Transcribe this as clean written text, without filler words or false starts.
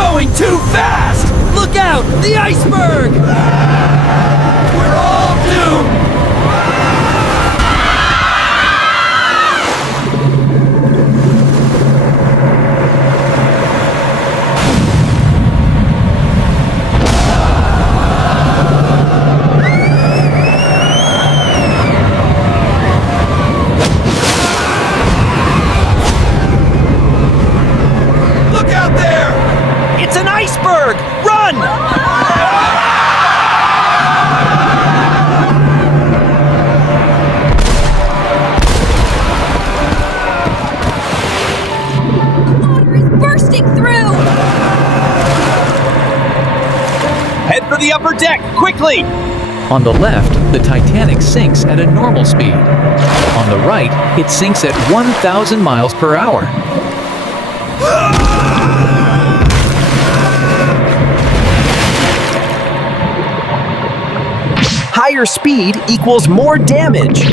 going too fast! Look out! The iceberg! We're all doomed! It's an iceberg! Run! Water is bursting through! Head for the upper deck, quickly! On the left, the Titanic sinks at a normal speed. On the right, it sinks at 1,000 miles per hour. Higher speed equals more damage.